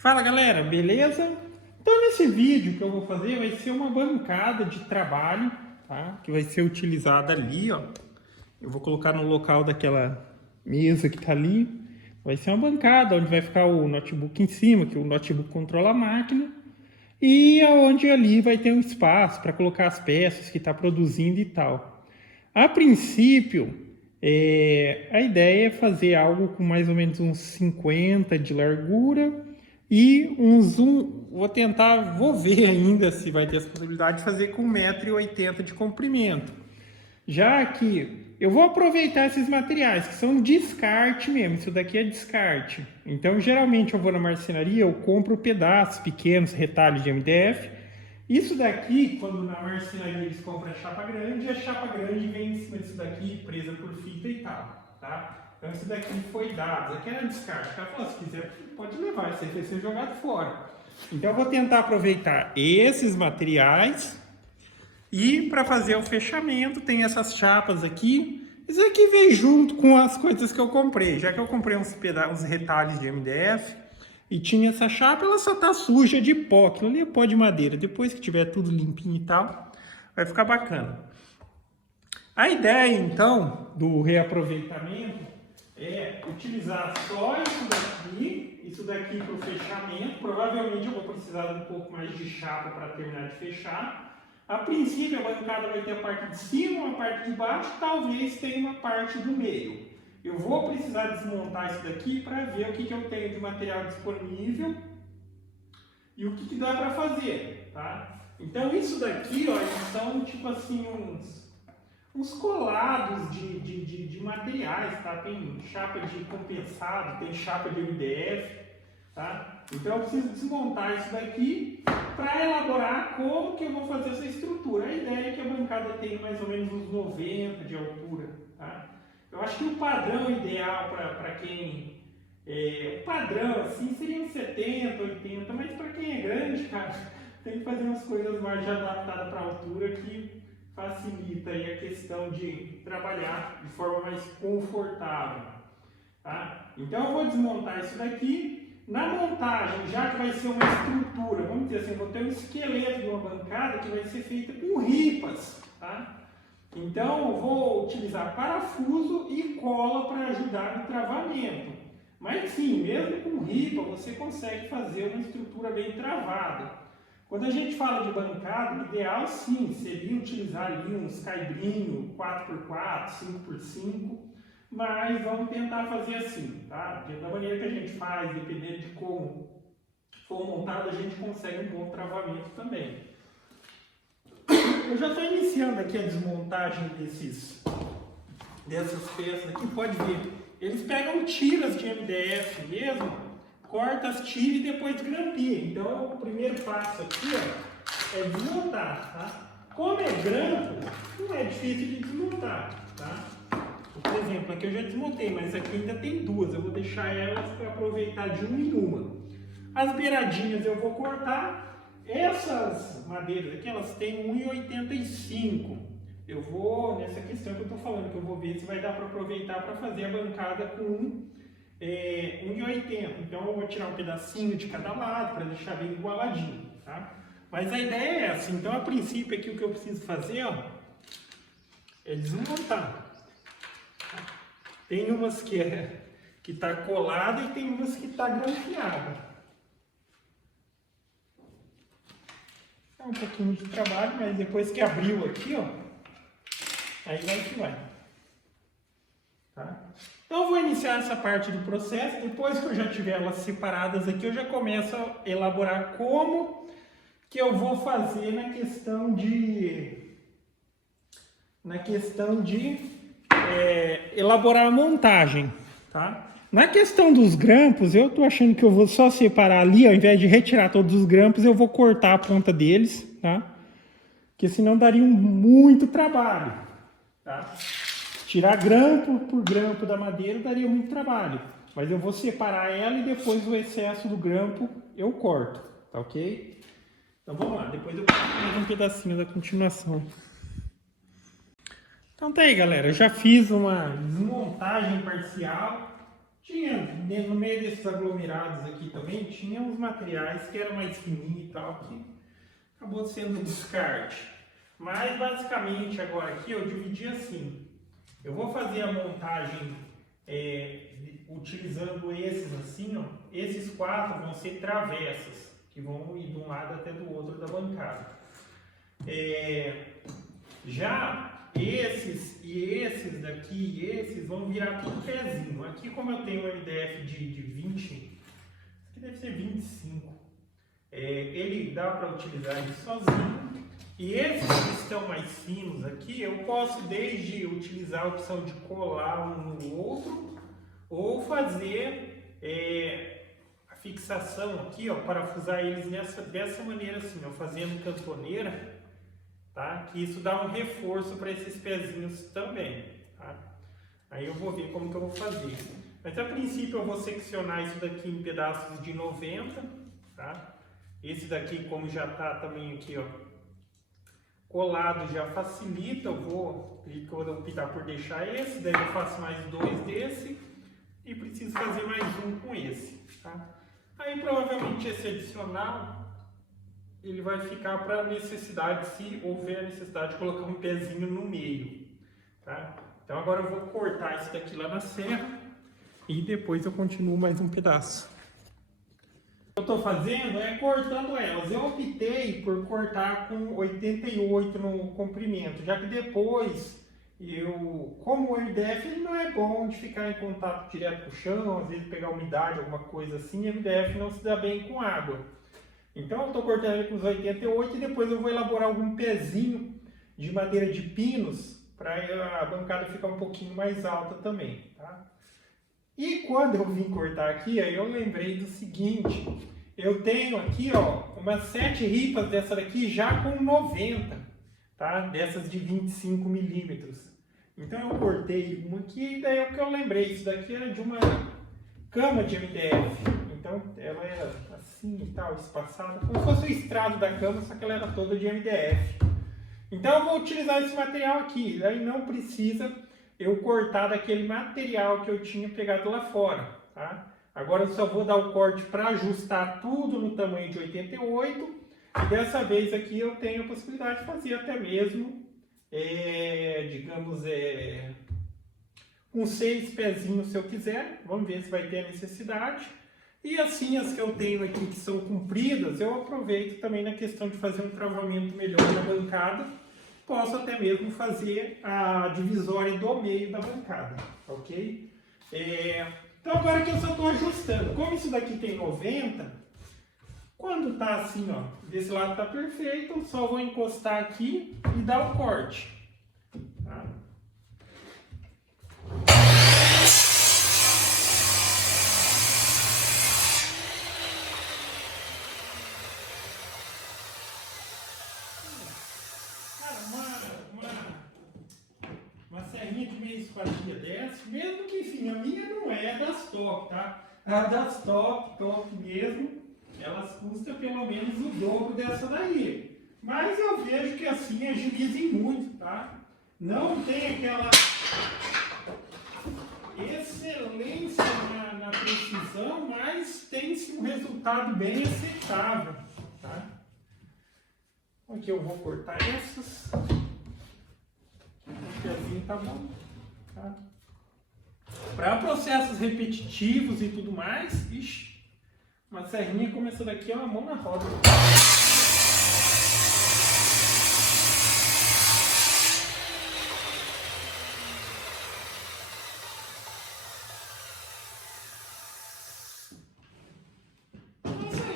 Fala galera, beleza? Então nesse vídeo que eu vou fazer vai ser uma bancada de trabalho, tá? Que vai ser utilizada ali, ó. Eu vou colocar no local daquela mesa que tá ali. Vai ser uma bancada onde vai ficar o notebook em cima, que o notebook controla a máquina. E aonde ali vai ter um espaço para colocar as peças que está produzindo e tal. A princípio, a ideia é fazer algo com mais ou menos uns 50 de largura e vou ver ainda se vai ter essa possibilidade de fazer com 1,80 m de comprimento. Já que eu vou aproveitar esses materiais que são descarte mesmo, isso daqui é descarte. Então, geralmente eu vou na marcenaria, eu compro pedaços pequenos, retalhos de MDF. Isso daqui, quando na marcenaria eles compram a chapa grande vem em cima disso daqui, presa por fita e tal, tá? Então isso daqui foi dado, isso aqui era descarte. O cara falou, se quiser pode levar, isso aí vai ser jogado fora. Então eu vou tentar aproveitar esses materiais. E para fazer o fechamento tem essas chapas aqui. Isso aqui veio junto com as coisas que eu comprei. Já que eu comprei uns retalhos de MDF e tinha essa chapa, ela só tá suja de pó. Aquilo ali é pó de madeira. Depois que tiver tudo limpinho e tal, vai ficar bacana. A ideia então do reaproveitamento é utilizar só isso daqui para o fechamento. Provavelmente eu vou precisar de um pouco mais de chapa para terminar de fechar. A princípio, a bancada vai ter a parte de cima, uma parte de baixo, talvez tenha uma parte do meio. Eu vou precisar desmontar isso daqui para ver o que eu tenho de material disponível e o que dá para fazer, tá? Então, isso daqui, ó, são tipo assim, uns colados de materiais, tá? Tem chapa de compensado, tem chapa de MDF, tá? Então eu preciso desmontar isso daqui para elaborar como que eu vou fazer essa estrutura. A ideia é que a bancada tenha mais ou menos uns 90 de altura, tá? Eu acho que o padrão ideal para quem... o padrão assim seria uns 70, 80, mas para quem é grande, cara, tem que fazer umas coisas mais adaptadas para a altura que facilita aí a questão de trabalhar de forma mais confortável, tá? Então eu vou desmontar isso daqui. Na montagem, já que vai ser uma estrutura, vamos dizer assim, eu vou ter um esqueleto de uma bancada que vai ser feita com ripas, tá? Então eu vou utilizar parafuso e cola para ajudar no travamento. Mas sim, mesmo com ripa você consegue fazer uma estrutura bem travada. Quando a gente fala de bancada, o ideal sim seria utilizar ali uns caibrinhos 4x4, 5x5, mas vamos tentar fazer assim, tá? Da maneira que a gente faz, dependendo de como for montado, a gente consegue um bom travamento também. Eu já estou iniciando aqui a desmontagem dessas peças aqui, pode ver. Eles pegam tiras de MDF mesmo, corta as tiras e depois grampia. Então o primeiro passo aqui, ó, é desmontar, tá? Como é grampo, não é difícil de desmontar, tá? Por exemplo, aqui eu já desmontei, mas aqui ainda tem duas. Eu vou deixar elas para aproveitar de uma em uma. As beiradinhas eu vou cortar. Essas madeiras aqui, elas têm 1,85. Eu vou, nessa questão que eu estou falando, que eu vou ver se vai dar para aproveitar para fazer a bancada com 1,80. Então eu vou tirar um pedacinho de cada lado para deixar bem igualadinho, tá? Mas a ideia é essa. Então, a princípio aqui o que eu preciso fazer, ó, é desmontar. Tem umas que está colada e tem umas que está grampeada. É um pouquinho de trabalho, mas depois que abriu aqui, ó, aí vai que vai. Tá? Então eu vou iniciar essa parte do processo. Depois que eu já tiver elas separadas aqui, eu já começo a elaborar como que eu vou fazer na questão de elaborar a montagem, tá? Na questão dos grampos, eu tô achando que eu vou só separar ali, ao invés de retirar todos os grampos, eu vou cortar a ponta deles, tá? Porque senão daria muito trabalho, tá? Tirar grampo por grampo da madeira daria muito trabalho, mas eu vou separar ela e depois o excesso do grampo eu corto, tá ok? Então vamos lá, depois eu corto mais um pedacinho da continuação. Então tá aí, galera, eu já fiz uma desmontagem parcial, Tinha, no meio desses aglomerados aqui também, tinha uns materiais que eram mais fininhos e tal, que acabou sendo descarte. Mas basicamente agora aqui eu dividi assim. Eu vou fazer a montagem utilizando esses assim, ó. Esses 4 vão ser travessas, que vão ir de um lado até do outro da bancada. Já esses e esses daqui e esses vão virar tudo pezinho. Aqui, como eu tenho um MDF de 20, aqui deve ser 25, ele dá para utilizar ele sozinho. E esses que estão mais finos aqui, eu posso desde utilizar a opção de colar um no outro, ou fazer a fixação aqui, ó, parafusar eles dessa maneira assim, ó, fazendo cantoneira. Tá? Que isso dá um reforço para esses pezinhos também. Tá? Aí eu vou ver como que eu vou fazer. Mas a princípio eu vou seccionar isso daqui em pedaços de 90. Tá? Esse daqui, como já está também aqui, ó, colado, já facilita. Eu vou optar por deixar esse. Daí eu faço mais 2 desse. E preciso fazer mais um com esse. Tá? Aí provavelmente esse adicional ele vai ficar para necessidade, se houver a necessidade de colocar um pezinho no meio, tá? Então agora eu vou cortar isso daqui lá na serra e depois eu continuo mais um pedaço. O que eu estou fazendo é cortando elas. Eu optei por cortar com 88 no comprimento, já que depois como o MDF ele não é bom de ficar em contato direto com o chão, às vezes pegar umidade, alguma coisa assim, o MDF não se dá bem com água. Então eu estou cortando ele com os 88 e depois eu vou elaborar algum pezinho de madeira de pinos para a bancada ficar um pouquinho mais alta também, tá? E quando eu vim cortar aqui, aí eu lembrei do seguinte, eu tenho aqui, ó, umas 7 ripas dessa daqui já com 90, tá? Dessas de 25 milímetros. Então eu cortei uma aqui e daí é o que eu lembrei, isso daqui era de uma cama de MDF. Então ela era assim e tal, espaçada, como se fosse o estrado da cama, só que ela era toda de MDF. Então eu vou utilizar esse material aqui, daí não precisa eu cortar daquele material que eu tinha pegado lá fora, tá? Agora eu só vou dar o corte para ajustar tudo no tamanho de 88, e dessa vez aqui eu tenho a possibilidade de fazer até mesmo, digamos, com 6 pezinhos se eu quiser. Vamos ver se vai ter a necessidade. E assim, as que eu tenho aqui que são compridas, eu aproveito também na questão de fazer um travamento melhor na bancada. Posso até mesmo fazer a divisória do meio da bancada, ok? Então agora que eu só estou ajustando, como isso daqui tem 90, quando tá assim, ó, desse lado tá perfeito, eu só vou encostar aqui e dar o corte. Tá? Uma serrinha de meia espadinha dessa, mesmo que, enfim, a minha não é das top, tá? A das top mesmo, elas custam pelo menos o dobro dessa daí. Mas eu vejo que assim agilizem muito, tá? Não tem aquela excelência na precisão, mas tem-se um resultado bem aceitável, tá? Aqui eu vou cortar essas. O pezinho tá bom, tá? Para processos repetitivos e tudo mais, ixi, uma serrinha como essa daqui é uma mão na roda.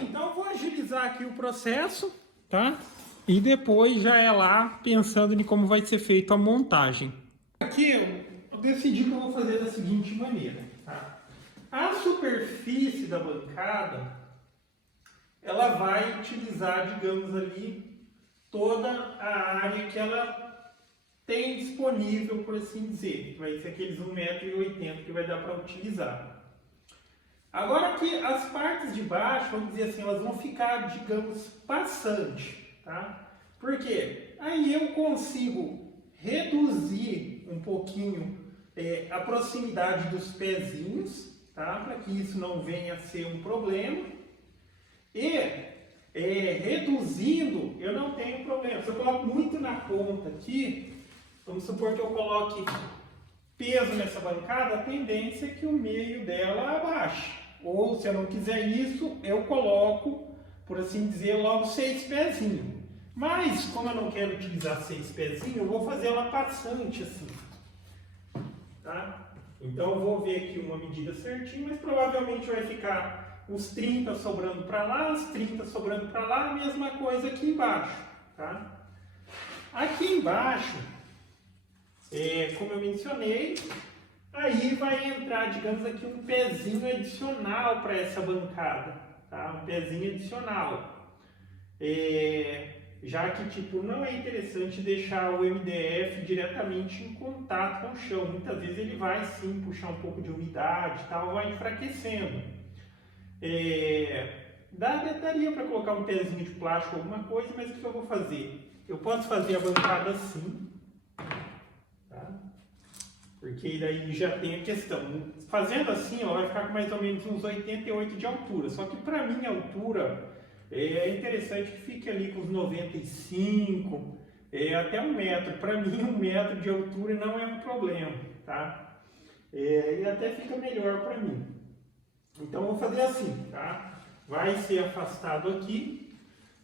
Então eu vou agilizar aqui o processo, tá? E depois já é lá pensando em como vai ser feita a montagem. Aqui eu decidi que eu vou fazer da seguinte maneira, tá? A superfície da bancada, ela vai utilizar, digamos ali, toda a área que ela tem disponível, por assim dizer. Vai ser aqueles 1,80 m que vai dar para utilizar. Agora aqui, as partes de baixo, vamos dizer assim, elas vão ficar, digamos, passante. Tá? Por quê? Aí eu consigo reduzir um pouquinho a proximidade dos pezinhos tá? Para que isso não venha a ser um problema. E reduzindo, eu não tenho problema. Se eu coloco muito na ponta aqui, vamos supor que eu coloque peso nessa bancada, a tendência é que o meio dela abaixe. Ou se eu não quiser isso, eu coloco, por assim dizer, logo 6 pezinhos. Mas, como eu não quero utilizar 6 pezinhos, eu vou fazer ela passante assim. Tá? Então eu vou ver aqui uma medida certinha, mas provavelmente vai ficar os 30 sobrando para lá, os 30 sobrando para lá, a mesma coisa aqui embaixo. Tá? Aqui embaixo, como eu mencionei, aí vai entrar, digamos aqui, um pezinho adicional para essa bancada, tá? Um pezinho adicional. Já que tipo, não é interessante deixar o MDF diretamente em contato com o chão. Muitas vezes ele vai sim puxar um pouco de umidade e tal, vai enfraquecendo. Daria para colocar um pezinho de plástico, alguma coisa, mas o que eu vou fazer? Eu posso fazer a bancada assim, tá? Porque daí já tem a questão. Fazendo assim, ó, vai ficar com mais ou menos uns 88 de altura. Só que para minha altura é interessante que fique ali com os 95, até 1 metro. Para mim, 1 metro de altura não é um problema, tá? E até fica melhor para mim. Então, eu vou fazer assim, tá? Vai ser afastado aqui.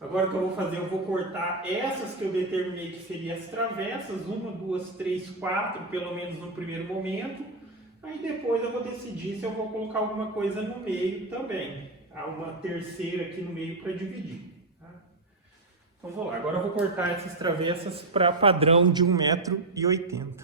Agora o que eu vou fazer, eu vou cortar essas que eu determinei que seriam as travessas, 1, 2, 3, 4, pelo menos no primeiro momento. Aí depois eu vou decidir se eu vou colocar alguma coisa no meio também. Há uma terceira aqui no meio para dividir. Tá? Então vou lá, agora eu vou cortar essas travessas para padrão de 1,80 m.